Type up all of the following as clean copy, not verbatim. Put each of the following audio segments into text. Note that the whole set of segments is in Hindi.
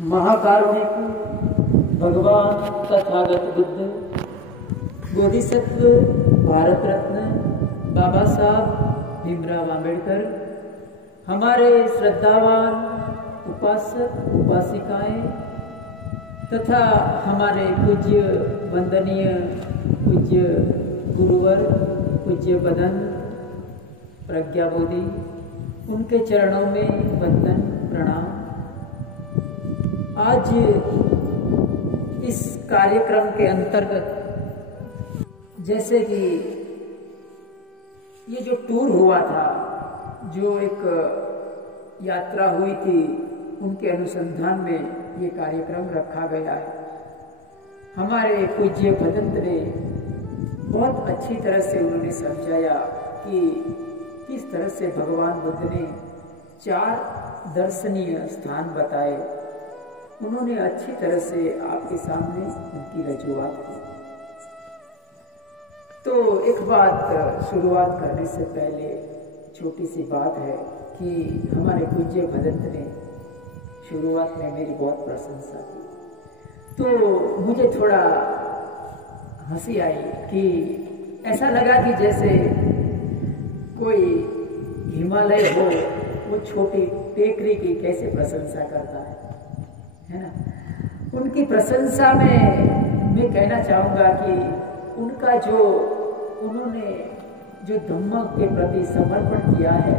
महाकारुणिक भगवान तथागत बुद्ध, बोधिसत्व, भारत रत्न बाबा साहब भीमराव आम्बेडकर, हमारे श्रद्धावान उपासक उपासिकाएं तथा हमारे पूज्य वंदनीय पूज्य गुरुवर पूज्य बदन प्रज्ञाबोधि, उनके चरणों में वंदन प्रणाम। आज इस कार्यक्रम के अंतर्गत जैसे कि ये जो टूर हुआ था, जो एक यात्रा हुई थी, उनके अनुसंधान में ये कार्यक्रम रखा गया है। हमारे पूज्य भदंत ने बहुत अच्छी तरह से उन्होंने समझाया कि किस तरह से भगवान बुद्ध ने 4 दर्शनीय स्थान बताए। उन्होंने अच्छी तरह से आपके सामने उनकी रजूआत की। तो एक बात शुरुआत करने से पहले छोटी सी बात है कि हमारे पूज्य भदंत ने शुरुआत में मेरी बहुत प्रशंसा की, तो मुझे थोड़ा हंसी आई कि ऐसा लगा कि जैसे कोई हिमालय हो, वो छोटी टेकरी की कैसे प्रशंसा करता है ना। उनकी प्रशंसा में मैं कहना चाहूँगा कि उनका जो उन्होंने जो धम्म के प्रति समर्पण किया है,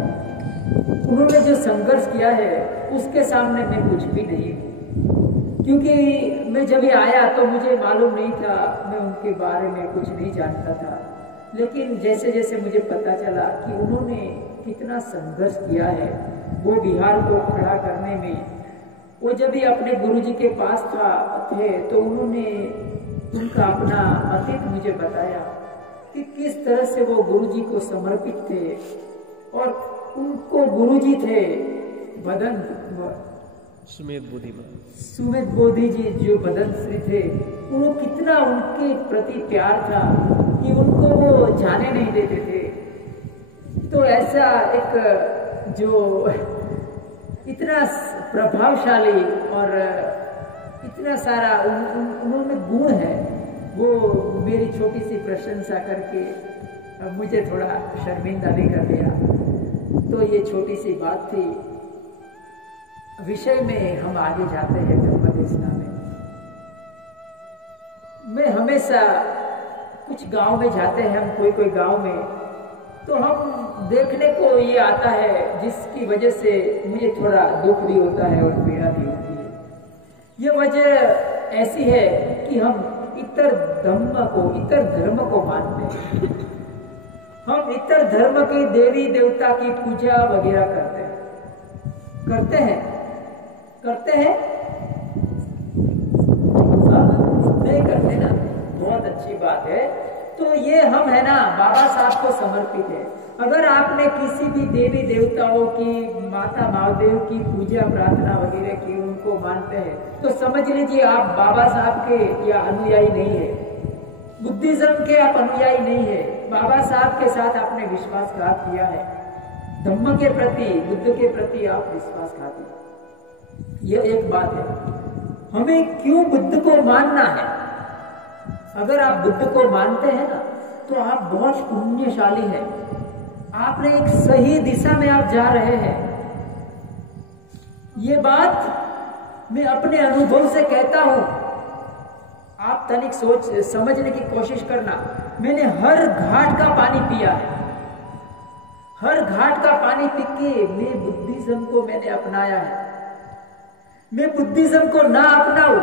उन्होंने जो संघर्ष किया है, उसके सामने मैं कुछ भी नहीं हूँ। क्योंकि मैं जब ये आया तो मुझे मालूम नहीं था, मैं उनके बारे में कुछ नहीं जानता था। लेकिन जैसे जैसे मुझे पता चला कि उन्होंने कितना संघर्ष किया है वो बिहार को खड़ा करने में, वो जब भी अपने गुरुजी के पास थे तो उन्होंने उनका अपना अतीत मुझे बताया कि किस तरह से वो गुरुजी को समर्पित थे। और उनको गुरुजी थे बदंत सुमित बोधि जी, जो बदंत श्री थे, उनको कितना उनके प्रति प्यार था कि उनको वो जाने नहीं देते थे। तो ऐसा एक जो इतना प्रभावशाली और इतना सारा उन्होंने गुण है, वो मेरी छोटी सी प्रशंसा करके अब मुझे थोड़ा शर्मिंदा भी कर दिया। तो ये छोटी सी बात थी। विषय में हम आगे जाते हैं धम्मदेशना में। मैं हमेशा कुछ गांव में जाते हैं, हम कोई गांव में, तो हम देखने को ये आता है जिसकी वजह से मुझे थोड़ा दुख भी होता है और पीड़ा भी होती है। ये वजह ऐसी है कि हम इतर धर्म को मानते हैं। हम इतर धर्म के देवी देवता की पूजा वगैरह करते हैं। नहीं करते ना, बहुत अच्छी बात है। तो ये हम है ना बाबा साहब को समर्पित है। अगर आपने किसी भी देवी देवताओं की, माता महादेव की पूजा प्रार्थना वगैरह की, उनको मानते हैं, तो समझ लीजिए आप बाबा साहब के या अनुयायी नहीं है, बुद्धिज्म के आप अनुयायी नहीं है। बाबा साहब के साथ आपने विश्वासघात किया है। धम्म के प्रति, बुद्ध के प्रति आप विश्वासघात किया। यह एक बात है। हमें क्यों बुद्ध को मानना है? अगर आप बुद्ध को मानते हैं ना, तो आप बहुत पुण्यशाली हैं। आपने एक सही दिशा में आप जा रहे हैं। ये बात मैं अपने अनुभव से कहता हूं। आप तनिक समझने की कोशिश करना। मैंने हर घाट का पानी पिया है। हर घाट का पानी पी के मैं बुद्धिज्म को मैंने अपनाया है। मैं बुद्धिज्म को ना अपनाऊं,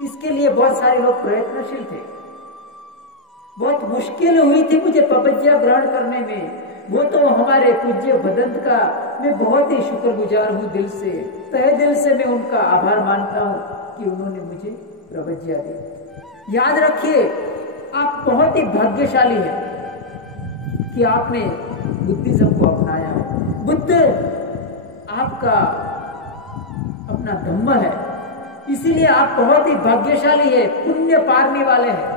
इसके लिए बहुत सारे लोग प्रयत्नशील थे। बहुत मुश्किल हुई थी मुझे पपज्या ग्रहण करने में। वो तो हमारे पूज्य भदंत का मैं बहुत ही शुक्रगुजार हूँ, दिल से, तहे दिल से मैं उनका आभार मानता हूँ कि उन्होंने मुझे प्रवज्या दी। याद रखिए, आप बहुत ही भाग्यशाली हैं कि आपने बुद्धिज्म को अपनाया है। बुद्ध आपका अपना धम्म है, इसीलिए आप बहुत ही भाग्यशाली है, पुण्य पारने वाले हैं।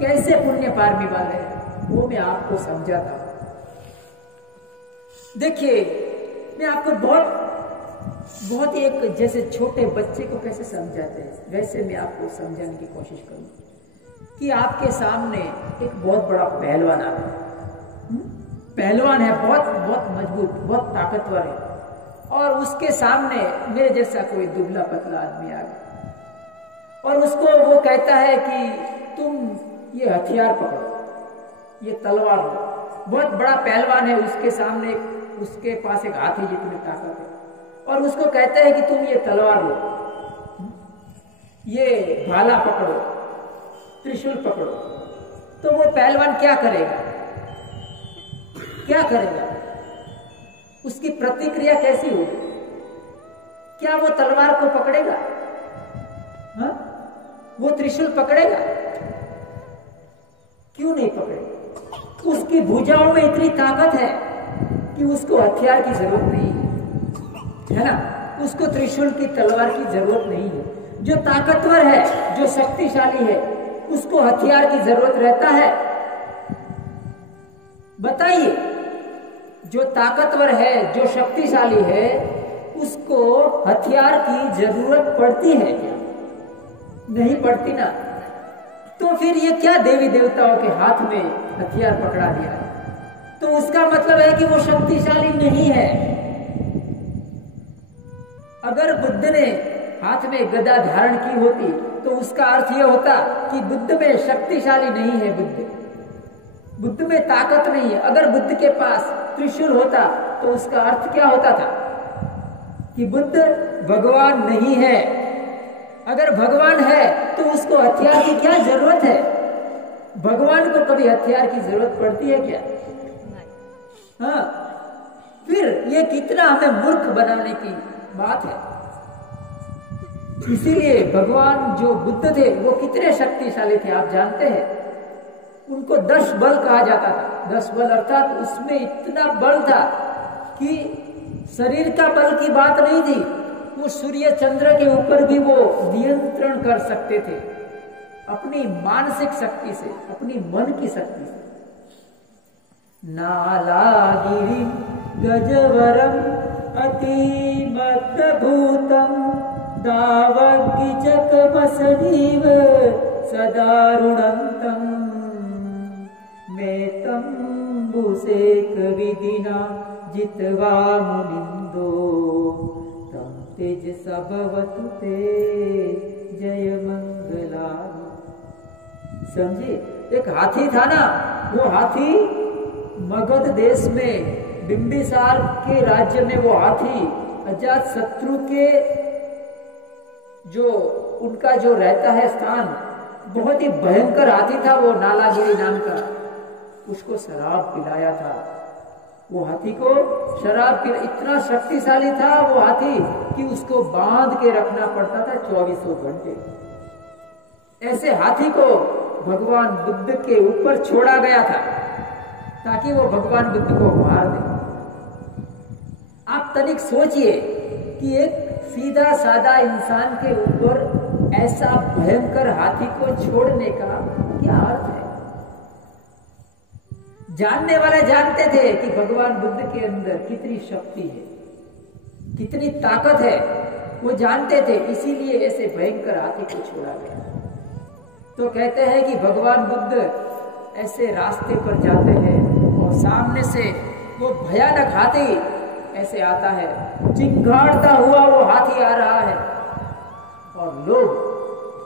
कैसे पुण्य पारने वाले हैं वो मैं आपको समझाता हूं। देखिए, मैं आपको बहुत बहुत ही एक जैसे छोटे बच्चे को कैसे समझाते हैं वैसे मैं आपको समझाने की कोशिश करूँ कि आपके सामने एक बहुत बड़ा पहलवान आ रहा है। पहलवान है, बहुत बहुत मजबूत, बहुत ताकतवर है, और उसके सामने मेरे जैसा कोई दुबला पतला आदमी आ गया और उसको वो कहता है कि तुम ये हथियार पकड़ो, ये तलवार लो। बहुत बड़ा पहलवान है, उसके सामने उसके पास एक हाथी जितनी ताकत है और उसको कहता है कि तुम ये तलवार लो, ये भाला पकड़ो, त्रिशूल पकड़ो। तो वो पहलवान क्या करेगा? क्या करेगा? उसकी प्रतिक्रिया कैसी होगी? क्या वो तलवार को पकड़ेगा? हाँ? वो त्रिशूल पकड़ेगा? क्यों नहीं पकड़ेगा? उसकी भुजाओं में इतनी ताकत है कि उसको हथियार की जरूरत नहीं है ना? उसको त्रिशूल की तलवार की जरूरत नहीं है। जो ताकतवर है, जो शक्तिशाली है, उसको हथियार की जरूरत रहता है? बताइए। जो ताकतवर है, जो शक्तिशाली है, उसको हथियार की जरूरत पड़ती है क्या? नहीं पड़ती ना। तो फिर ये क्या देवी देवताओं के हाथ में हथियार पकड़ा दिया है? तो उसका मतलब है कि वो शक्तिशाली नहीं है। अगर बुद्ध ने हाथ में गदा धारण की होती तो उसका अर्थ यह होता कि बुद्ध में शक्तिशाली नहीं है, बुद्ध में ताकत नहीं है। अगर बुद्ध के पास त्रिशूल होता तो उसका अर्थ क्या होता था? कि बुद्ध भगवान नहीं है। अगर भगवान है तो उसको हथियार की क्या जरूरत है? भगवान को कभी हथियार की जरूरत पड़ती है क्या? हाँ। फिर ये कितना हमें मूर्ख बनाने की बात है। इसीलिए भगवान जो बुद्ध थे वो कितने शक्तिशाली थे आप जानते हैं? उनको 10 बल कहा जाता था। 10 बल अर्थात उसमें इतना बल था कि शरीर का बल की बात नहीं थी, वो सूर्य चंद्र के ऊपर भी वो नियंत्रण कर सकते थे अपनी मानसिक शक्ति से, अपनी मन की शक्ति से। नालागिरि गजवरम अतिमद्भूतम दावगिजकमसनीव सदारुणंतम मेतंबुसेक विधिना जित्वा मुनिंदो तम तेज सबवतु ते जय मंगलानि। समझिए, एक हाथी था ना, वो हाथी मगध देश में बिंबिसार के राज्य में वो हाथी अजात शत्रु के जो उनका जो रहता है स्थान, बहुत ही भयंकर हाथी था वो नालागिरी नाम का। उसको शराब पिलाया था। वो हाथी को शराब पिला, इतना शक्तिशाली था वो हाथी कि उसको बांध के रखना पड़ता था 24 घंटे। ऐसे हाथी को भगवान बुद्ध के ऊपर छोड़ा गया था ताकि वो भगवान बुद्ध को मार दे। आप तनिक सोचिए कि एक सीधा साधा इंसान के ऊपर ऐसा भयंकर हाथी को छोड़ने का क्या अर्थ है? जानने वाले जानते थे कि भगवान बुद्ध के अंदर कितनी शक्ति है, कितनी ताकत है, वो जानते थे, इसीलिए ऐसे भयंकर हाथी को छोड़ा गया। तो कहते हैं कि भगवान बुद्ध ऐसे रास्ते पर जाते हैं और सामने से वो भयानक हाथी ऐसे आता है, चिंगाड़ता हुआ वो हाथी आ रहा है और लोग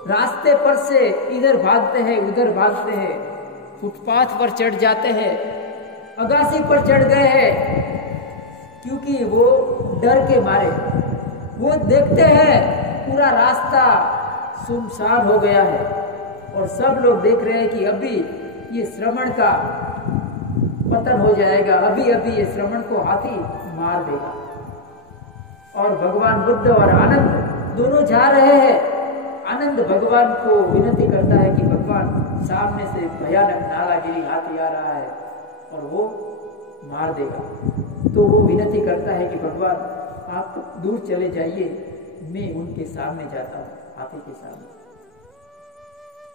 रास्ते पर से इधर भागते हैं, उधर भागते हैं, फुटपाथ पर चढ़ जाते हैं, अगासी पर चढ़ गए हैं, क्योंकि वो डर के मारे। वो देखते हैं पूरा रास्ता सुनसान हो गया है और सब लोग देख रहे हैं कि अभी ये श्रवण का पतन हो जाएगा, अभी अभी ये श्रवण को हाथी मार देगा। और भगवान बुद्ध और आनंद दोनों जा रहे हैं। आनंद भगवान को विनती करता है कि भगवान सामने से भयानक नालागिरी हाथी आ रहा है और वो मार देगा। तो वो विनती करता है कि भगवान आप दूर चले जाइए, मैं उनके सामने जाता हूँ, हाथी के सामने।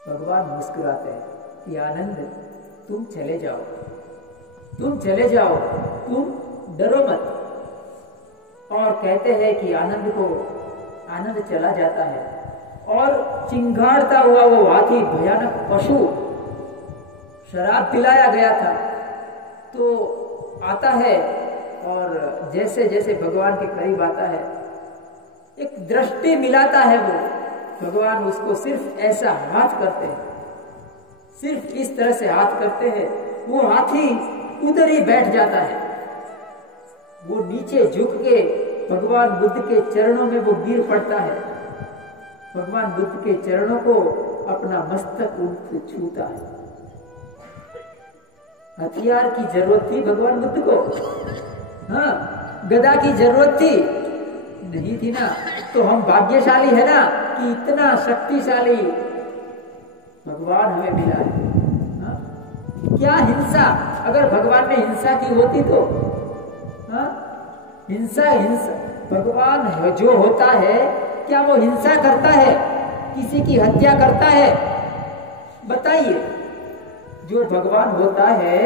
भगवान मुस्कुराते हैं कि आनंद तुम चले जाओ, तुम चले जाओ, तुम डरो मत। और कहते हैं कि आनंद चला जाता है और चिंगाड़ता हुआ वो हाथी भयानक पशु शराब पिलाया गया था तो आता है और जैसे जैसे भगवान के करीब आता है एक दृष्टि मिलाता है वो भगवान उसको सिर्फ ऐसा हाथ करते हैं, सिर्फ इस तरह से हाथ करते हैं, वो हाथी उधर ही बैठ जाता है। वो नीचे झुक के भगवान बुद्ध के चरणों में वो गिर पड़ता है, भगवान बुद्ध के चरणों को अपना मस्तक उठ छूता है। हथियार की जरूरत थी भगवान बुद्ध को? हाँ, गदा की जरूरत थी? नहीं थी ना। तो हम भाग्यशाली है ना कि इतना शक्तिशाली भगवान हमें मिला है। हाँ? क्या हिंसा, अगर भगवान ने हिंसा की होती तो? हाँ? हिंसा भगवान जो होता है क्या वो हिंसा करता है, किसी की हत्या करता है? बताइए, जो भगवान होता है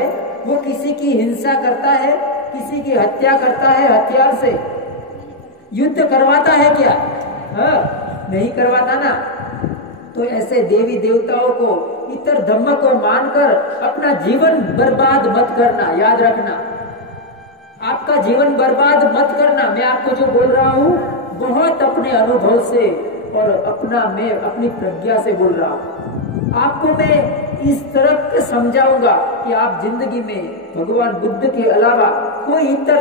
वो किसी की हिंसा करता है, किसी की हत्या करता है हथियार से? युद्ध करवाता है क्या? हाँ, नहीं करवाता ना। तो ऐसे देवी देवताओं को इतर धम्म को मानकर अपना जीवन बर्बाद मत करना, याद रखना। आपका जीवन बर्बाद मत करना। मैं आपको जो बोल रहा हूं बहुत अपने अनुभव से और मैं अपनी प्रज्ञा से बोल रहा हूं। आपको मैं इस तरह से समझाऊंगा कि आप जिंदगी में भगवान बुद्ध के अलावा कोई इतर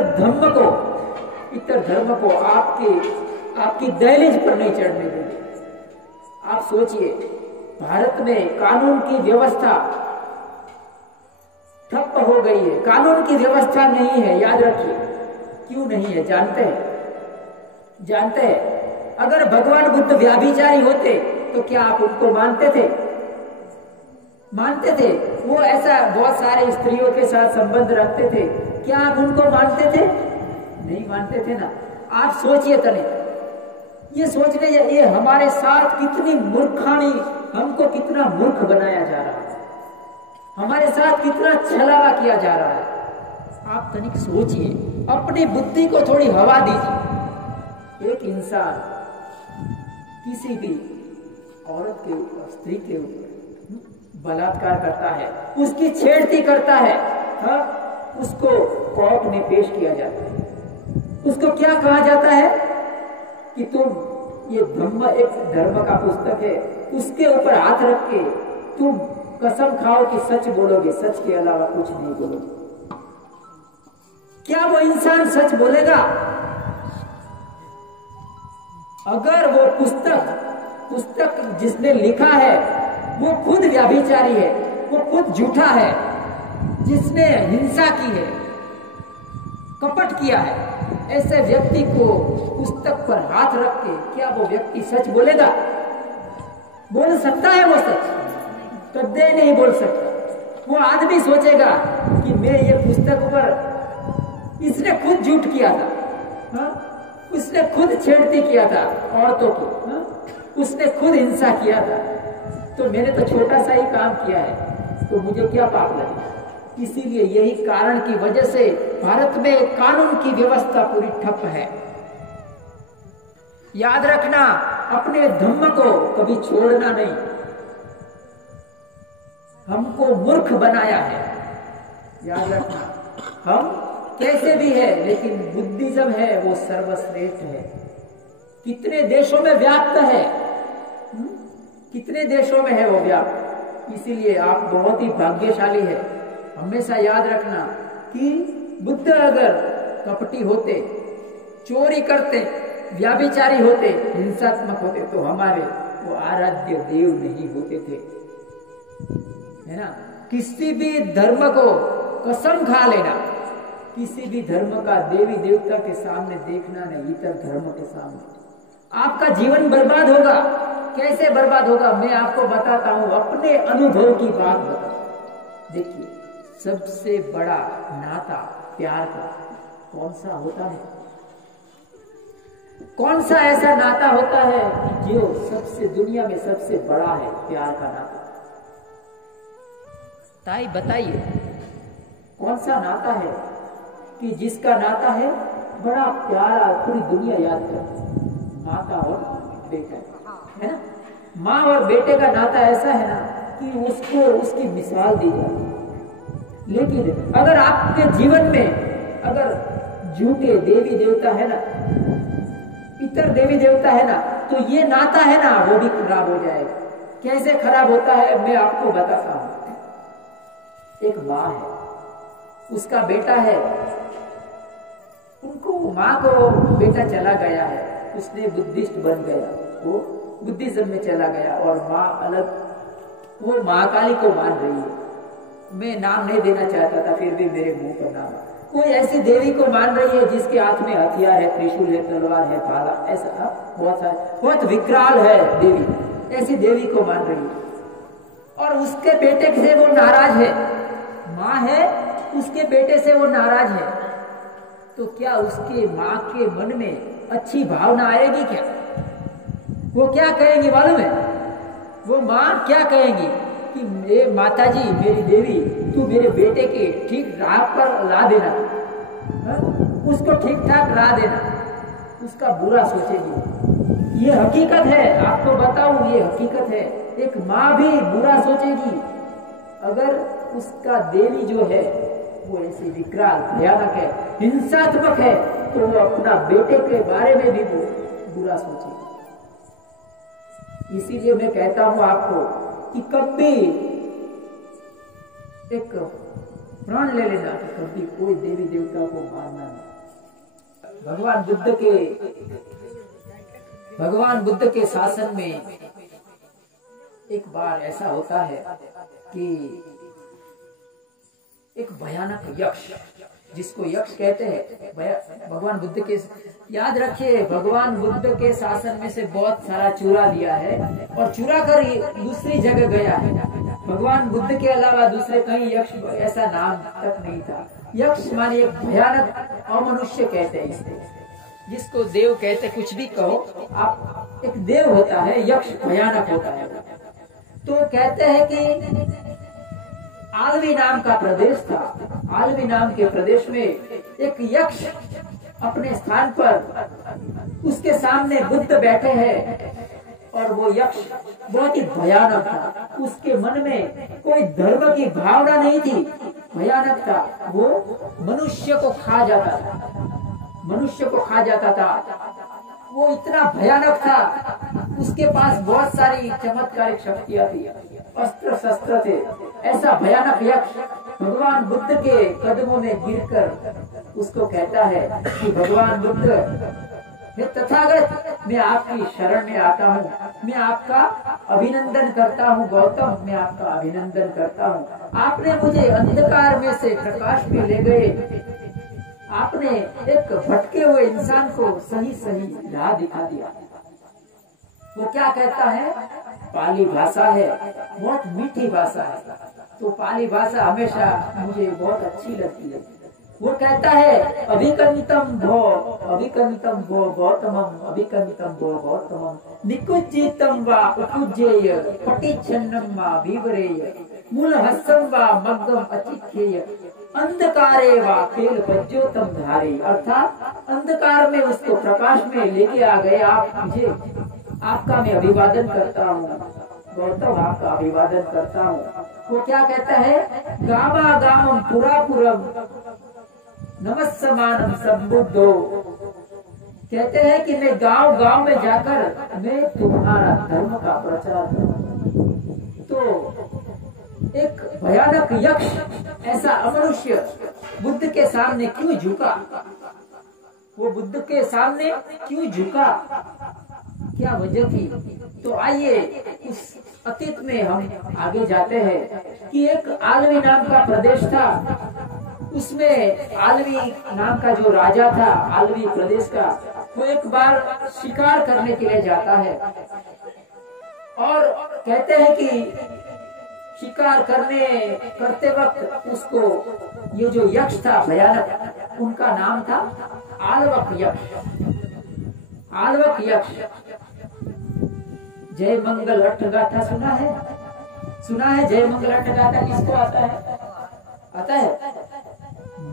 धर्म को आपकी दहलीज पर नहीं चढ़ने देंगे। आप सोचिए, भारत में कानून की व्यवस्था ठप्प हो गई है, कानून की व्यवस्था नहीं है। याद रखिए, क्यों नहीं है जानते हैं? अगर भगवान बुद्ध व्यभिचारी होते तो क्या आप उनको मानते थे? वो ऐसा बहुत सारे स्त्रियों के साथ संबंध रखते थे, क्या आप उनको मानते थे? नहीं मानते थे ना। आप सोचिए तने, ये हमारे साथ कितनी मूर्खानी, हमको कितना मूर्ख बनाया जा रहा है, हमारे साथ कितना छलावा किया जा रहा है। आप तनिक सोचिए, अपनी बुद्धि को थोड़ी हवा दीजिए। एक इंसान किसी भी औरत के ऊपर, स्त्री के ऊपर बलात्कार करता है, उसकी छेड़ती करता है, हाँ? उसको कोर्ट में पेश किया जाता है। उसको क्या कहा जाता है कि तुम ये एक धर्म का पुस्तक है, उसके ऊपर हाथ रख के तुम कसम खाओ कि सच बोलोगे, सच के अलावा कुछ नहीं बोलोगे। क्या वो इंसान सच बोलेगा? अगर वो पुस्तक जिसने लिखा है वो खुद व्यभिचारी है, वो खुद झूठा है, जिसने हिंसा की है, कपट किया है, ऐसे व्यक्ति को पुस्तक पर हाथ रख के क्या वो व्यक्ति सच बोलेगा? बोल सकता है वो सच? कदे नहीं बोल सकता। वो आदमी सोचेगा कि मैं ये पुस्तक पर, इसने खुद झूठ किया था, हाँ? उसने खुद छेड़ती किया था औरतों की, हाँ? उसने खुद हिंसा किया था, तो मैंने तो छोटा सा ही काम किया है, तो मुझे क्या पाप लगेगा? इसीलिए यही कारण की वजह से भारत में कानून की व्यवस्था पूरी ठप है। याद रखना, अपने धम्म को कभी छोड़ना नहीं। हमको मूर्ख बनाया है, याद रखना। हम कैसे भी है, लेकिन बुद्धिज्म है वो सर्वश्रेष्ठ है। कितने देशों में व्याप्त है, कितने देशों में है वो व्याप्त। इसीलिए आप बहुत ही भाग्यशाली है। हमेशा याद रखना कि बुद्ध अगर कपटी होते, चोरी करते, व्याभिचारी होते, हिंसात्मक होते, तो हमारे वो आराध्य देव नहीं होते थे, है ना। किसी भी धर्म को कसम खा लेना, किसी भी धर्म का देवी देवता के सामने देखना नहीं, इतर धर्म के सामने आपका जीवन बर्बाद होगा। कैसे बर्बाद होगा मैं आपको बताता हूं, अपने अनुभव की बात बता। देखिए, सबसे बड़ा नाता प्यार का कौन सा होता है? कौन सा ऐसा नाता होता है कि जो सबसे दुनिया में सबसे बड़ा है? प्यार का नाता। ताई बताइए, कौन सा नाता है कि जिसका नाता है बड़ा प्यारा, पूरी दुनिया याद करती है, माता और बेटा, है ना। माँ और बेटे का नाता ऐसा है ना कि उसको उसकी मिसाल दी जाती है। लेकिन अगर आपके जीवन में अगर झूठे देवी देवता है ना, इतर देवी देवता है ना, तो ये नाता है ना वो भी खराब हो जाएगा। कैसे खराब होता है मैं आपको बताता हूं। एक माँ है, उसका बेटा है, उनको माँ को बेटा चला गया है, उसने बुद्धिस्ट बन गया, वो बुद्धिज्म में चला गया और माँ अलग, वो महाकाली को मान रही है। मैं नाम नहीं देना चाहता था, फिर भी मेरे मुंह पर नाम। कोई ऐसी देवी को मान रही है जिसके हाथ में हथियार है, त्रिशूल है, तलवार है, भाला, ऐसा था बहुत सारे, बहुत विकराल है देवी, ऐसी देवी को मान रही है। और उसके बेटे से वो नाराज है, माँ है, उसके बेटे से वो नाराज है, तो क्या उसके माँ के मन में अच्छी भावना आएगी क्या? वो क्या कहेंगी मालूम है? वो माँ क्या कहेंगी कि माता जी, मेरी देवी, तू मेरे बेटे के ठीक राह पर ला देना, उसको ठीक ठाक राह देना, उसका बुरा सोचेगी। ये हकीकत है, आपको बताऊं, ये हकीकत है। एक माँ भी बुरा सोचेगी अगर उसका देवी जो है वो ऐसी विकराल, भयानक है, हिंसात्मक है, तो वो अपना बेटे के बारे में भी वो बुरा सोचेगी। इसीलिए मैं कहता हूं आपको कि कभी एक प्रण ले लेना कि कभी कोई देवी देवता को मानना नहीं। भगवान बुद्ध के शासन में एक बार ऐसा होता है कि एक भयानक यक्ष, जिसको यक्ष कहते हैं, भगवान बुद्ध के, याद रखिए, भगवान बुद्ध के शासन में से बहुत सारा चुरा लिया है और चुरा कर दूसरी जगह गया है। भगवान बुद्ध के अलावा दूसरे कहीं यक्ष ऐसा नाम तक नहीं था। यक्ष माने एक भयानक अमनुष्य कहते हैं इसको, जिसको देव कहते, कुछ भी कहो आप, एक देव होता है, यक्ष भयानक होता है। तो कहते हैं कि आलवी नाम का प्रदेश था, आलवी नाम के प्रदेश में एक यक्ष अपने स्थान पर, उसके सामने बुद्ध बैठे हैं और वो यक्ष बहुत ही भयानक था। उसके मन में कोई धर्म की भावना नहीं थी, भयानक था। वो मनुष्य को खा जाता था, मनुष्य को खा जाता था। वो इतना भयानक था, उसके पास बहुत सारी चमत्कारिक शक्तियां थी, अस्त्र शस्त्र थे। ऐसा भयानक यक्ष भगवान बुद्ध के कदमों में गिरकर उसको कहता है कि भगवान बुद्ध, हे तथागत, मैं आपकी शरण में आता हूँ, मैं आपका अभिनंदन करता हूँ गौतम, मैं आपका अभिनंदन करता हूँ। आपने मुझे अंधकार में से प्रकाश में ले गए, आपने एक भटके हुए इंसान को सही सही राह दिखा दिया। वो क्या कहता है? पाली भाषा है, बहुत मीठी भाषा है, तो पाली भाषा हमेशा मुझे बहुत अच्छी लगती है। वो कहता है अभिकर्मितम भो, अभिकर्मितम भो गौतमम, अभिकर्मितम भो गौतमम, निकुज्जितम वा उपज्येय, पटिच्छन्नम वा विवरेय, मूल हस्सम वा मग्गम अचिख्येय, अंधकारे वा तेल बज्योतम धारे। अर्थात अंधकार में उसको प्रकाश में लेके आ गए आप मुझे, आपका मैं अभिवादन करता हूँ गौतम, आपका अभिवादन करता हूँ। वो क्या कहता है? गामा गामम पुरापुरम नमस्समानम संबुद्धो। कहते हैं कि मैं गांव गांव में जाकर मैं तुम्हारा धर्म का प्रचार करूं। तो एक भयानक यक्ष, ऐसा अमनुष्य बुद्ध के सामने क्यों झुका? वो बुद्ध के सामने क्यों झुका? क्या वजह थी? तो आइए उस अतीत में हम आगे जाते हैं कि एक आलवी नाम का प्रदेश था, उसमें आलवी नाम का जो राजा था आलवी प्रदेश का, वो एक बार शिकार करने के लिए जाता है और कहते हैं कि शिकार करते वक्त उसको ये जो यक्ष था भयानक, उनका नाम था आलवक यक्ष। आलवक यक्ष। जय मंगल अट्ठ गाथा सुना है? सुना है जय मंगल अट्ठ गाथा? किसको आता है? आता है?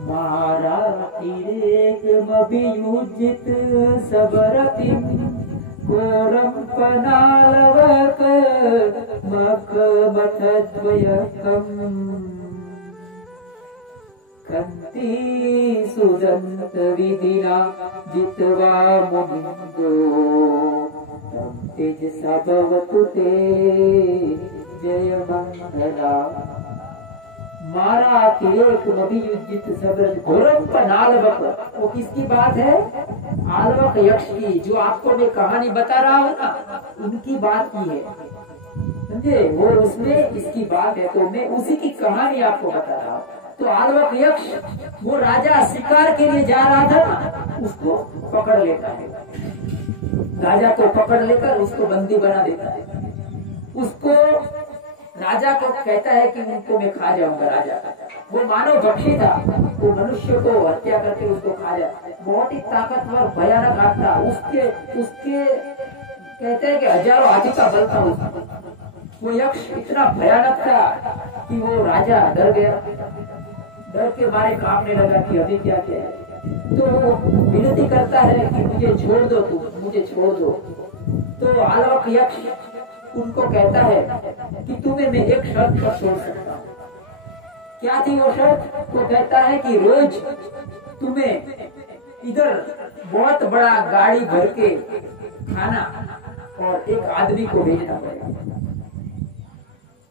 मारा तिरेक अभियुजित सबरतिं घोरं पनालवक मखमथद्वयकम् कंती सुदंत विधिना जितवा मुनिंदो तम तेज सबवतु ते जय मंगला। मारा एक अभियुजित सबरज घोरम पनालवक, वो किसकी बात है? आलवक यक्ष की, जो आपको मैं कहानी बता रहा हूँ ना, उनकी बात की है, समझे? वो उसमें इसकी बात है, तो मैं उसी की कहानी आपको बता रहा हूँ। तो आलवक यक्ष वो राजा शिकार के लिए जा रहा था ना, उसको पकड़ लेता है, राजा को पकड़ लेकर उसको बंदी बना देता है। उसको राजा को कहता है कि उनको मैं खा जाऊंगा। राजा वो मानव भक्षी था, वो मनुष्य को हत्या करके उसको खा जाता, बहुत ही ताकतवर भयानक हाथ था उसके कहते हैं कि हजारों हाथी का बल था उसका। वो यक्ष इतना भयानक था कि वो राजा डर गया, डर के मारे कांपने लगा कि अभी क्या क्या है। तो वो विनती करता है कि मुझे छोड़ दो, तुम मुझे छोड़ दो। तो आलवक यक्ष उनको कहता है कि तुम्हें मैं एक शर्त पर छोड़ सकता हूँ। क्या थी वो शर्त? वो कहता है कि रोज तुम्हें इधर बहुत बड़ा गाड़ी भर के खाना और एक आदमी को भेजना पड़ेगा।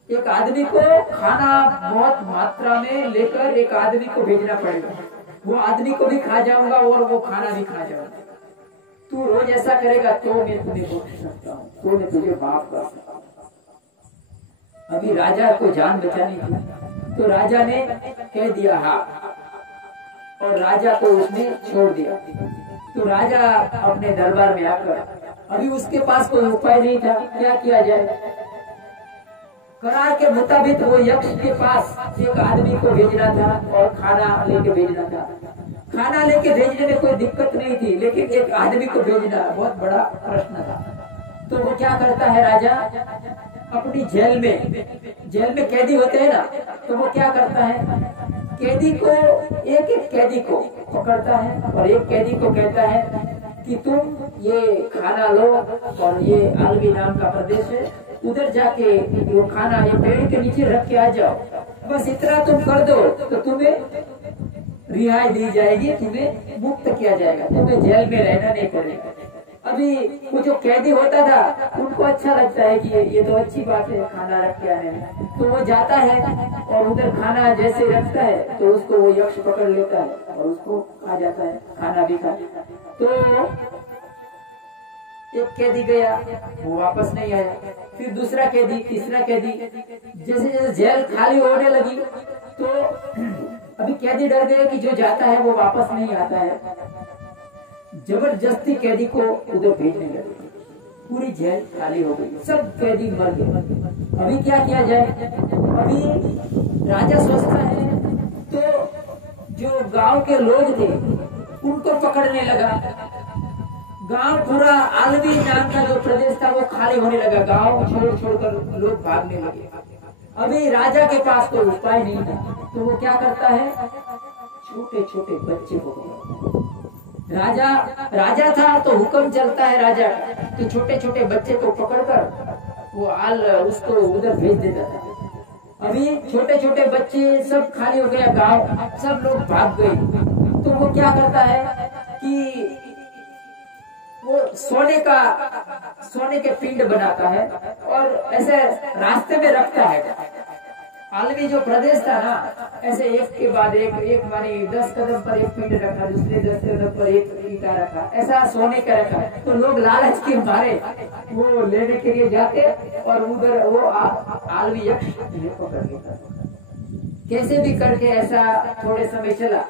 एक आदमी को खाना बहुत मात्रा में लेकर एक आदमी को भेजना पड़ेगा। वो आदमी को भी खा जाऊंगा और वो खाना भी खा जाऊंगा। तू रोज ऐसा करेगा तो मैं तुम्हें बख्श सकता हूँ, तो मैं तुझे माफ कर सकता हूँ। अभी राजा को जान बचानी थी, तो राजा ने कह दिया हाँ, और राजा को उसने छोड़ दिया। तो राजा अपने दरबार में आकर, अभी उसके पास कोई उपाय नहीं था, क्या किया जाए। करार के मुताबिक वो यक्ष के पास एक आदमी को भेजना था और खाना लेके भेजना था। खाना लेके भेजने में कोई दिक्कत नहीं थी, लेकिन एक आदमी को भेजना बहुत बड़ा प्रश्न था। तो वो क्या करता है राजा, अपनी जेल में कैदी होते हैं ना, तो वो क्या करता है, कैदी को एक कैदी को पकड़ता है और एक कैदी को कहता है कि तुम ये खाना लो और ये आलवी नाम का प्रदेश है, उधर जाके वो खाना ये पेड़ के नीचे रख के आ जाओ, बस इतना तुम कर दो तो तुम्हें रिहाई दी जाएगी, तुम्हें मुक्त किया जाएगा, तुम्हें जेल में रहना नहीं पड़ेगा। अभी वो जो कैदी होता था उनको अच्छा लगता है कि ये तो अच्छी बात है खाना रख के आने में, तो वो जाता है और उधर खाना जैसे रखता है तो उसको वो यक्ष पकड़ लेता है और उसको खा जाता है, खाना भी खा। तो एक कैदी गया, वो वापस नहीं आया, फिर दूसरा कैदी, तीसरा कैदी, जैसे जैसे जेल खाली होने लगी तो अभी कैदी डर गए कि जो जाता है वो वापस नहीं आता है, जबरदस्ती कैदी को उधर भेजने लगे। पूरी जेल खाली हो गई, सब कैदी मर गए। अभी क्या किया जाए, अभी राजा सोचता है तो जो गांव के लोग थे उनको पकड़ने लगा। गांव पूरा आलवी नाम का जो प्रदेश था वो खाली होने लगा, गांव छोड़कर लोग भागने लगे। अभी राजा के पास कोई उपाय नहीं था, तो वो क्या करता है, छोटे छोटे बच्चे को राजा था तो हुक्म चलता है राजा का, तो छोटे छोटे बच्चे को पकड़कर वो उसको उधर भेज देता था। अभी छोटे छोटे बच्चे सब खाली हो गया, गांव सब लोग भाग गए। तो वो क्या करता है कि वो सोने के पिंड बनाता है और ऐसे रास्ते में रखता है। आलवी जो प्रदेश था ना, ऐसे एक के बाद एक मानी 10 कदम पर एक पिंड रखा, दूसरे 10 कदम पर एक ईंटा रखा, ऐसा सोने का रखा। तो लोग लालच के मारे वो लेने के लिए जाते और उधर वो आलवी यक्ष पकड़ लेता। कैसे भी करके ऐसा थोड़े समय चला,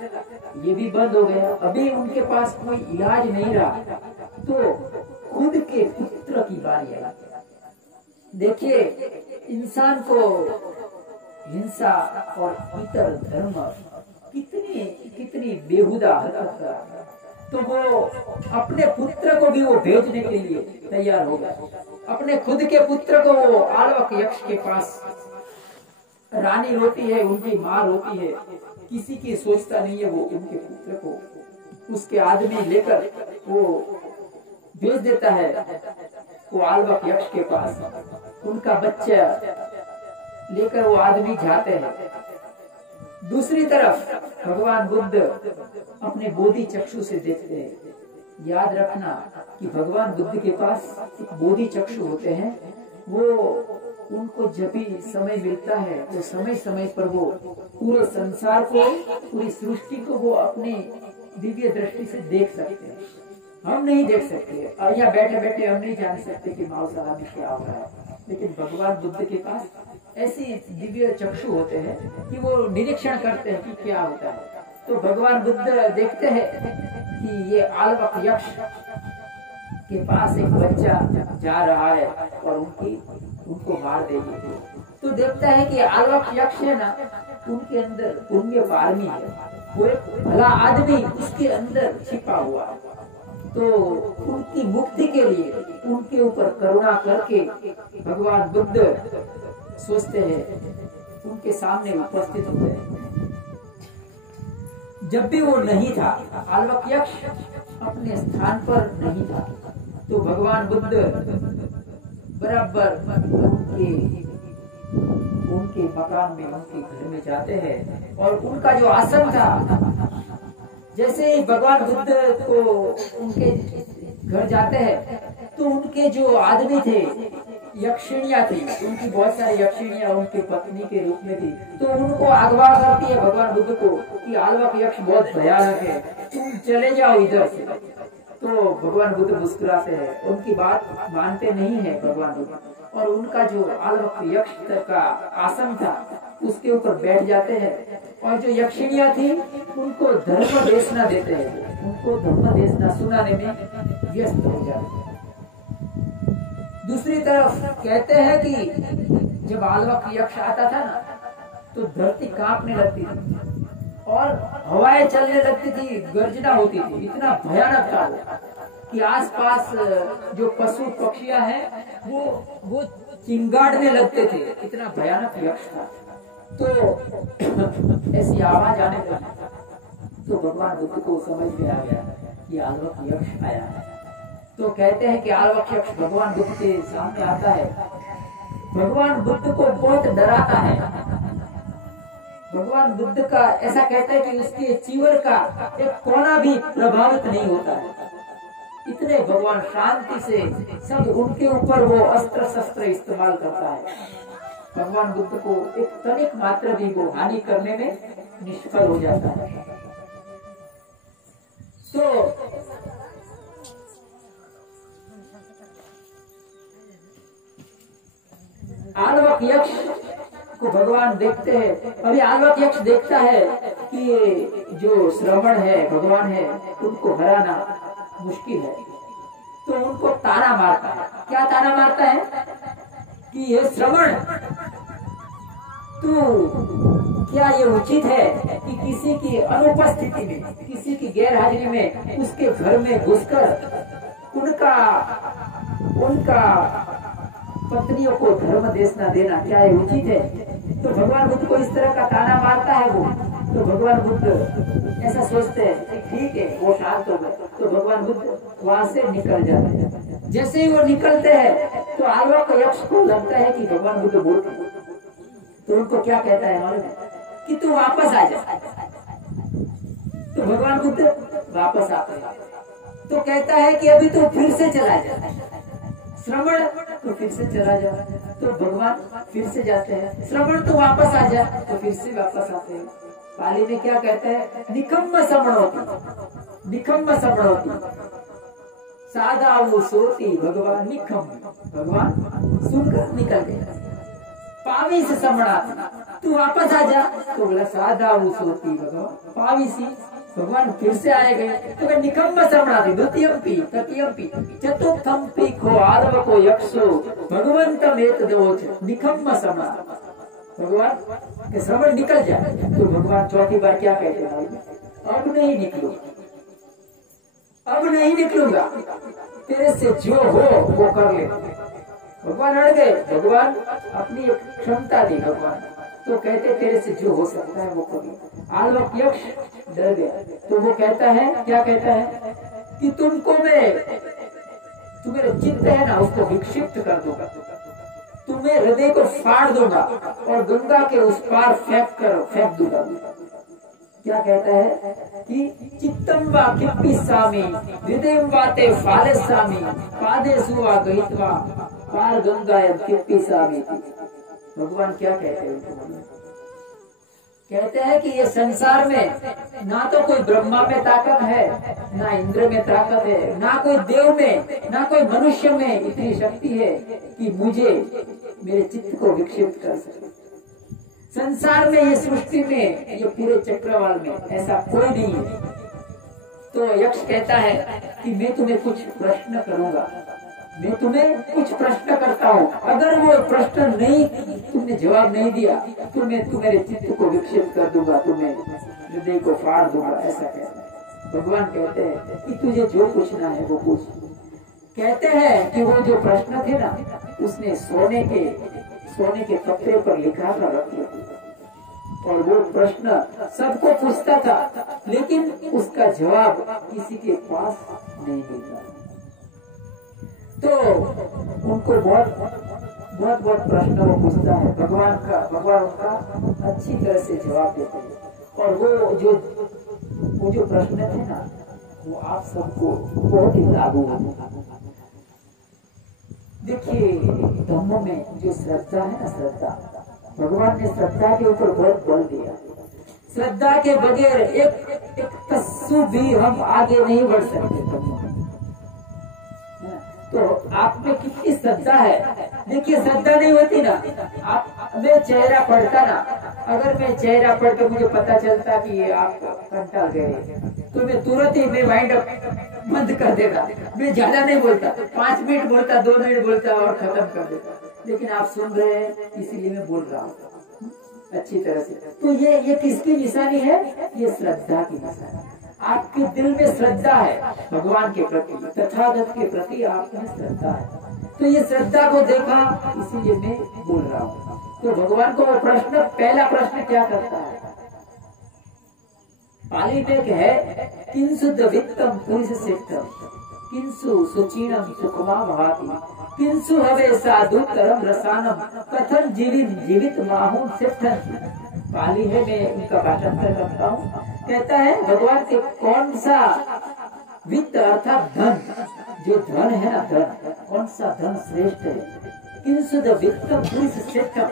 ये भी बंद हो गया। अभी उनके पास कोई इलाज नहीं रहा तो खुद के पुत्र की बारी आई। देखिए, इंसान को हिंसा और इतर धर्म कितनी बेहुदा हरकत कर, तो वो अपने पुत्र को भी वो भेजने के लिए तैयार हो गया। अपने खुद के पुत्र को वो आलवक यक्ष के पास, रानी रोती है, उनकी माँ रोती है, किसी की सोचता नहीं है वो उनके पुत्र को उसके आदमी लेकर वो भेज देता है वो आलवक यक्ष के पास। उनका बच्चा लेकर वो आदमी जाते हैं। दूसरी तरफ भगवान बुद्ध अपने बोधि चक्षु से देखते हैं। याद रखना कि भगवान बुद्ध के पास एक बोधि चक्षु होते हैं। वो उनको जब भी समय मिलता है तो समय समय पर वो पूरे संसार को, पूरी सृष्टि को वो अपनी दिव्य दृष्टि से देख सकते हैं। हम नहीं देख सकते और यहाँ बैठे बैठे हम नहीं जान सकते कि मौसला में क्या हो रहा है, लेकिन भगवान बुद्ध के पास ऐसी दिव्य चक्षु होते हैं कि वो निरीक्षण करते हैं कि क्या होता है। तो भगवान बुद्ध देखते हैं कि ये आलवक यक्ष के पास एक बच्चा जा रहा है और उनको मार देगी। तो देखता है कि आलवक यक्ष है ना, उनके अंदर पुण्य पारमी है, वो एक भला आदमी उसके अंदर छिपा हुआ है। तो उनकी मुक्ति के लिए उनके ऊपर करुणा करके भगवान बुद्ध सोचते हैं, उनके सामने उपस्थित होते हैं। जब भी वो नहीं था, आलवक यक्ष अपने स्थान पर नहीं था, तो भगवान बुद्ध बराबर उनके मकान में, उनके घर में जाते हैं और उनका जो आसन था, जैसे ही भगवान बुद्ध को उनके घर जाते हैं तो उनके जो आदमी थे, यक्षिणियाँ थी, उनकी बहुत सारी यक्षिणियाँ उनके पत्नी के रूप में थी। तो उनको अगवा करती है भगवान बुद्ध को कि आलवक यक्ष बहुत भयानक है, तुम चले जाओ इधर से। तो भगवान बुद्ध मुस्कुराते हैं, उनकी बात मानते नहीं है भगवान बुद्ध, और उनका जो आलवक यक्ष का आसन था उसके ऊपर बैठ जाते हैं। और जो यक्षिणियाँ थी उनको धर्म देशना देते हैं, उनको धर्म देशना सुनाने में व्यस्त हो जाते हैं। दूसरी तरफ कहते हैं कि जब आलवक यक्ष आता था ना, तो धरती कांपने लगती थी और हवाएं चलने लगती थी, गर्जना होती थी। इतना भयानक था कि आसपास जो पशु पक्षियां हैं वो चिंगाड़ने लगते थे, इतना भयानक यक्ष था। तो ऐसी आवाज आने लगी तो भगवान बुद्ध को समझ में आ गया कि आलवक यक्ष आया है। तो कहते हैं कि आलवक यक्ष भगवान बुद्ध के सामने आता है, भगवान बुद्ध को बहुत डराता है। भगवान बुद्ध का ऐसा कहते हैं कि उसके चीवर का एक कोना भी प्रभावित नहीं होता है। इतने भगवान शांति से सब उनके ऊपर वो अस्त्र शस्त्र इस्तेमाल करता है। भगवान बुद्ध को एक तनिक मात्र भी वो हानि करने में निष्फल हो जाता है। तो आलवक यक्ष को भगवान देखते हैं। अभी आलवक यक्ष देखता है कि ये जो श्रवण है, भगवान है, उनको हराना मुश्किल है, तो उनको ताना मारता है। क्या ताना मारता है कि ये श्रवण, तो क्या ये उचित है कि किसी की अनुपस्थिति में, किसी की गैर हाजिरी में उसके घर में घुसकर उनका पत्नियों को धर्म देशना देना, क्या ये उचित है? तो भगवान बुद्ध को इस तरह का ताना मारता है वो। तो भगवान बुद्ध ऐसा सोचते हैं, ठीक है, वो शांत हो गए। तो भगवान बुद्ध वहां से निकल जाते हैं। जैसे ही वो निकलते हैं तो आलवक यक्ष को लगता है कि भगवान बुद्ध बोलते हैं। तो उनको क्या कहता है मालूम है कि तू वापस आ जा। तो भगवान बुद्ध वापस आते हैं। तो कहता है कि अभी तो फिर से चला जा, श्रवण तो फिर से चला जा। तो भगवान फिर से जाते हैं, श्रवण तो वापस आ जा। तो फिर से वापस आते हैं। पाली में क्या कहते हैं, निकम्म समणोति, निकम्म समणोति, सादा वो सोती भगवान निकम्म। भगवान सुनकर निकल गए। पावी से समणा, तू वापस आ जा। तो बोला सादा वो सोती भगवान, पावी सी। भगवान फिर से आए गए। तो निकम्म समणाति द्वितीयम्पि तृतीयम्पि चतुर्थम्पि खो आलवको यक्षो भगवंतम एतदवोच निकम्म समणा। भगवान के श्रवण निकल जाए। तो भगवान चौथी बार क्या कहते हैं, अब नहीं निकलो, अब नहीं निकलूंगा, तेरे से जो हो वो कर ले। भगवान अड़ गए। भगवान अपनी क्षमता दी, भगवान तो कहते तेरे से जो हो सकता है वो करो। आलवक यक्ष डर गया, तो वो कहता है, क्या कहता है कि तुमको मैं, तुम्हारे चित्त है ना उसको विक्षिप्त कर दूंगा, तुम्हें हृदय को फाड़ दूंगा और गंगा के उस पार फेंक दूंगा। क्या कहता है कि चित्तम वा किप्पिस्सामि हृदयं वा ते फालेस्सामि पादेषु वा गहित्वा पार गंगायां किप्पिस्सामि। भगवान क्या कहते हैं? कहते हैं कि ये संसार में ना तो कोई ब्रह्मा में ताकत है, ना इंद्र में ताकत है, ना कोई देव में, ना कोई मनुष्य में इतनी शक्ति है कि मुझे मेरे चित्त को विक्षिप्त कर सके। संसार में, ये सृष्टि में, ये पूरे चक्रवाल में ऐसा कोई नहीं है। तो यक्ष कहता है कि मैं तुम्हें कुछ प्रश्न करूंगा, मैं तुम्हें कुछ प्रश्न करता हूँ, अगर वो प्रश्न नहीं, तुमने जवाब नहीं दिया तो मैं तुम्हारे चित्त को विक्षिप्त कर दूंगा, तुम्हें हृदय को फाड़ दूंगा, ऐसा कहता है। भगवान कहते हैं कि तुझे जो पूछना है वो पूछ। कहते हैं कि वो जो प्रश्न थे ना, उसने सोने के कपड़े पर लिखा कर रखे थे और वो प्रश्न सबको पूछता था, लेकिन उसका जवाब किसी के पास नहीं मिलता। तो उनको बहुत प्रश्न वो पूछता है, भगवान उनका अच्छी तरह से जवाब देते हैं। और वो जो प्रश्न थे ना, वो आप सबको बहुत ही लागू है। देखिए, धर्म में जो श्रद्धा है ना, श्रद्धा, भगवान ने श्रद्धा के ऊपर बहुत बल दिया। श्रद्धा के बगैर एक तस्सु भी हम आगे नहीं बढ़ सकते। तो आप में कितनी श्रद्धा है। देखिए, श्रद्धा नहीं होती ना, मैं चेहरा पढ़ता ना, अगर मैं चेहरा पढ़ के मुझे पता चलता कि आप कंटाल गए, तो मैं तुरंत ही मैं वाइंड अप बंद कर देता। मैं ज्यादा नहीं बोलता, 5 मिनट बोलता, 2 मिनट बोलता और खत्म कर देता। लेकिन आप सुन रहे हैं, इसीलिए मैं बोल रहा हूँ अच्छी तरह से। तो ये किसकी निशानी है? ये श्रद्धा की निशानी है। आपके दिल में श्रद्धा है भगवान के प्रति, तथागत के प्रति आप में श्रद्धा है। तो ये श्रद्धा को देखा, इसीलिए मैं बोल रहा हूँ। तो भगवान को प्रश्न, पहला प्रश्न क्या करता है? पाली में है, किंसु वित्तम पुरुष सिद्धम किंसु सुचीनम सुखमा भाति किंसु हवे साधुतरम रसानम कथन जीवित माहून सिद्धन। पाली है, मैं उनका भाषांतर करता हूँ। कहता है भगवान के कौन सा वित्त अर्थात धन, जो धन है ना, धन, कौन सा धन श्रेष्ठ है? किंसु वित्तम पुरुष श्रेष्ठम,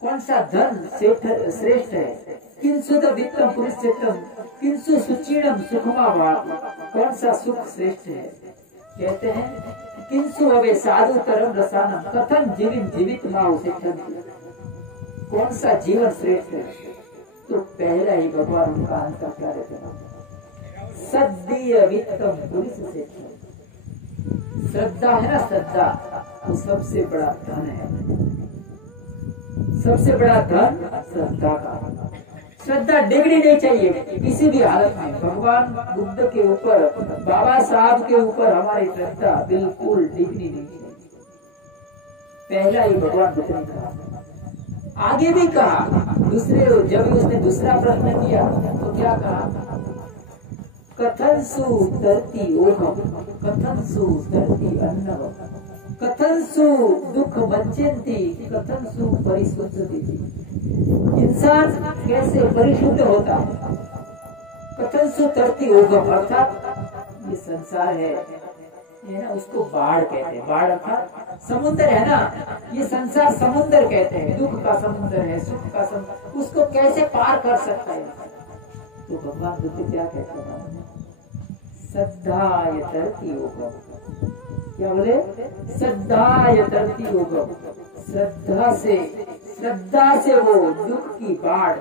कौन सा धन श्रेष्ठ है? किंसु वित्तम पुरुष श्रेष्ठम किंसु सुचीणम सुखमा भाति, कौन सा सुख श्रेष्ठ है? कहते हैं किंसु हवे साधुतरम रसानम कथन जीवित माहु सिद्धम, कौन सा जीवन श्रेष्ठ है? तो पहला ही भगवान उनका आंसर क्या देते हैं? सद्दीय वित्तम पुरुष से। श्रद्धा है ना, श्रद्धा वो सबसे बड़ा धन है। सबसे बड़ा धन श्रद्धा का। श्रद्धा डिग्री नहीं चाहिए किसी भी हालत में। भगवान बुद्ध के ऊपर, बाबा साहब के ऊपर हमारी श्रद्धा बिल्कुल डिग्री नहीं चाहिए। पहला ही भगवान बुद्ध ने कहा। आगे भी कहा, जब उसने दूसरा प्रश्न किया तो क्या कहा? कथनसु तरति ओघम कथनसु तरति अन्नवम कथनसु दुख बच्चेंति कथनसु परिशुद्धति। इंसान कैसे परिशुद्ध होता? कथनसु तरति ओघम, अर्थात ये संसार है ना, उसको बाढ़ कहते हैं। बाढ़ अर्थात समुद्र है ना, ये संसार समुद्र कहते हैं। दुख का समुद्र है, सुख का समुद्र, उसको कैसे पार कर सकता है? तो भगवान बुद्ध क्या कहते हैं? श्रद्धाय तरति ओघम। क्या बोले? श्रद्धाय तरति ओघम। श्रद्धा से वो दुख की बाढ़,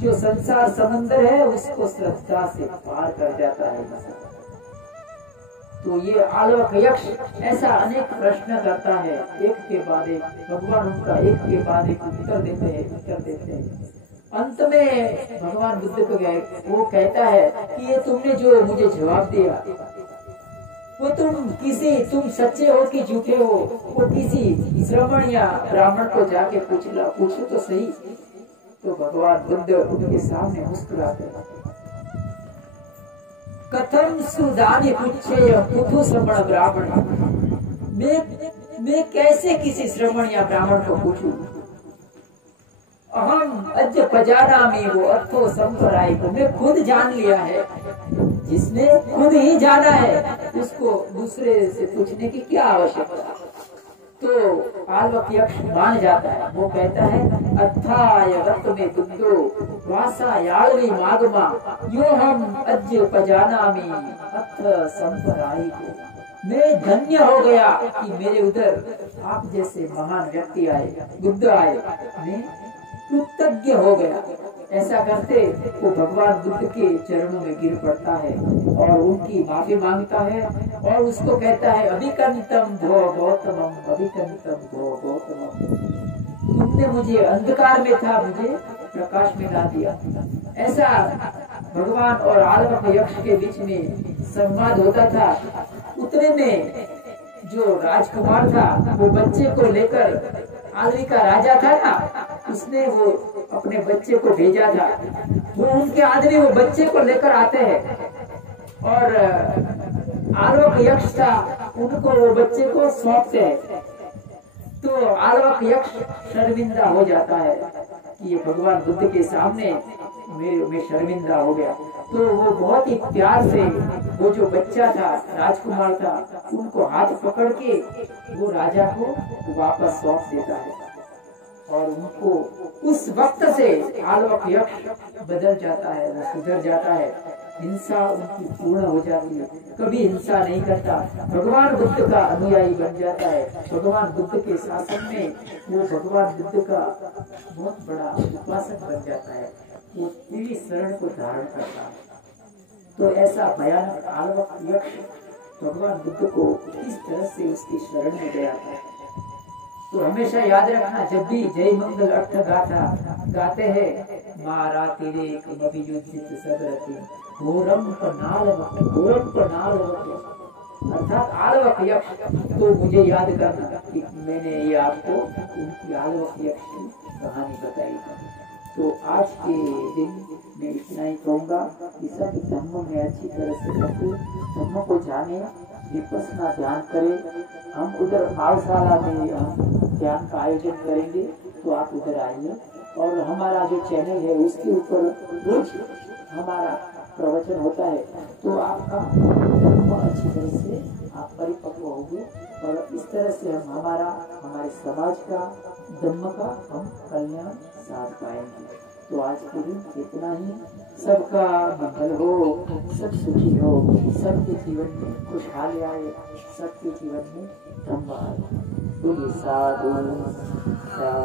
जो संसार समुद्र है, उसको श्रद्धा से पार कर जाता है। तो ये आलवक यक्ष ऐसा अनेक प्रश्न करता है, एक के बाद एक। भगवान उनका एक के बाद एक उत्तर देते हैं। अंत में भगवान बुद्ध को वो कहता है कि ये तुमने जो मुझे जवाब दिया, वो तुम सच्चे हो कि झूठे हो, वो किसी श्रमण या ब्राह्मण को जाके पूछो तो सही तो भगवान बुद्ध उनके सामने मुस्कुराते हैं। कथम सुदानी पुच्छेय कुथु श्रमण ब्राह्मण, मैं कैसे किसी श्रमण या ब्राह्मण को पूछूं? अहम अद्य पजानामि वो अर्थो संपराय को, मैं खुद जान लिया है। जिसने खुद ही जाना है उसको दूसरे से पूछने की क्या आवश्यकता। तो आलवक यक्ष मान जाता है, वो कहता है अर्थाय वक्त में बुद्धो वासा याळवी मागमा यो हम अद्य पजानामि अथ संपराय को, मैं धन्य हो गया कि मेरे उधर आप जैसे महान व्यक्ति आए, बुद्ध आए, मैं कृतज्ञ हो गया। ऐसा करते वो भगवान बुद्ध के चरणों में गिर पड़ता है और उनकी माफी मांगता है और उसको कहता है अभिकंतम धो गौतमम, अभिकंतम धो गौतमम, तुमने मुझे अंधकार में था, मुझे प्रकाश में ला दिया। ऐसा भगवान और आलवक यक्ष के बीच में संवाद होता था। उतने में जो राजकुमार था वो बच्चे को लेकर, आलवी का राजा था ना, उसने वो अपने बच्चे को भेजा था। वो उनके आदमी वो बच्चे को लेकर आते हैं और आलवक यक्ष था, उनको वो बच्चे को सौंपते हैं। तो आलवक यक्ष शर्मिंदा हो जाता है कि ये भगवान बुद्ध के सामने मैं शर्मिंदा हो गया। तो वो बहुत ही प्यार से वो जो बच्चा था, राजकुमार था, उनको हाथ पकड़ के वो राजा को वापस सौंप देता है और उनको उस वक्त से आलवक यक्ष बदल जाता है, वो सुधर जाता है, हिंसा उनकी पूर्ण हो जाती है, कभी हिंसा नहीं करता, भगवान बुद्ध का अनुयायी बन जाता है। भगवान बुद्ध के शासन में वो भगवान बुद्ध का बहुत बड़ा उपासक बन जाता है, वो तेरी शरण को धारण करता है। तो ऐसा भयानक आलवक यक्ष भगवान बुद्ध को किस तरह से उसकी शरण में गया था। तो हमेशा याद रखना, जब भी जय मंगल अर्थ गाथा गाते हैं, मारा तेरे अभियुजित सगरति घोरम पनालवक, अर्थात आलवक यक्ष। तो मुझे याद करना कि मैंने ये आपको उनकी आलवक यक्ष की कहानी बताई थी। तो आज के दिन मैं इतना ही कहूँगा कि सब धर्म में अच्छी तरह से रखें, धर्म को जाने, विपස්සना ध्यान करें। हम उधर भावशाला में हम ध्यान का आयोजन करेंगे, तो आप उधर आइए। और हमारा जो चैनल है उसके ऊपर रोज हमारा प्रवचन होता है, तो आपका धर्म अच्छी तरह से आप परिपक्व होंगे और इस तरह से हम हमारे समाज का, धर्म का हम कल्याण साध पाएंगे। तो आज के दिन इतना ही। सबका मंगल हो, सब सुखी हो, सबके जीवन में खुशहाली आए, सबके जीवन में धम्म आए। बोलिए साधु साधु।